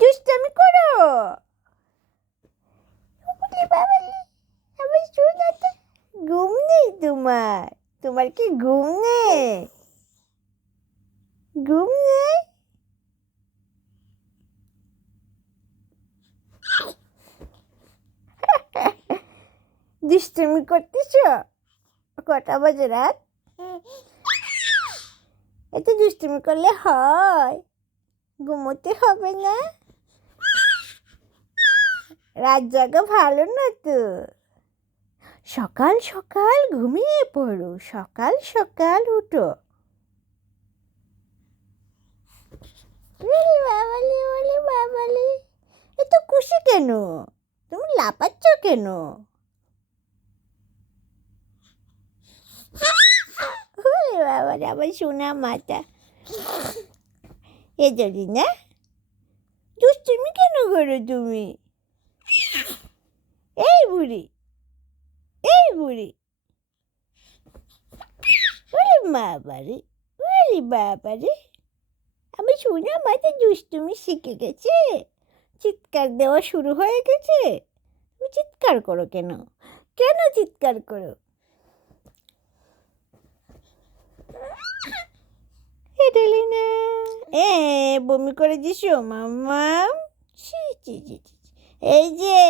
দুষ্টামি করো। ওরে বাবারে, আমার সোনাটা। ঘুম নেই তোমার? তোমার কি ঘুম নেই? ঘুম নেই? দুষ্টামি করতেছ? কটা বাজে রাত? এত দুষ্টামি করলে হয়? ঘুমোতে হবে না? রাত জাগা ভালো না তো। সকাল সকাল ঘুমিয়ে পড়ো, সকাল সকাল উঠো। ওরে বাবালে, ওরে বাবালে, এত খুশি কেন? তুমি লাপাচ্ছ কেন? ওরে বাবারে, আমার সোনা মাথা। এ যদি না, দুষ্টুমি কেন করো তুমি? এই বুড়ি, এই বুড়ি। ওরে বাবারে, ওরে বাবারে, আমার সোনা মাথা দুষ্টুমি শিখে গেছে। চিৎকার দেওয়া শুরু হয়ে গেছে। তুমি চিৎকার করো কেন? কেন চিৎকার করো? এটালি না। বমি করে দিছো মাম্মা? ছি ছি ছি ছি। এই যে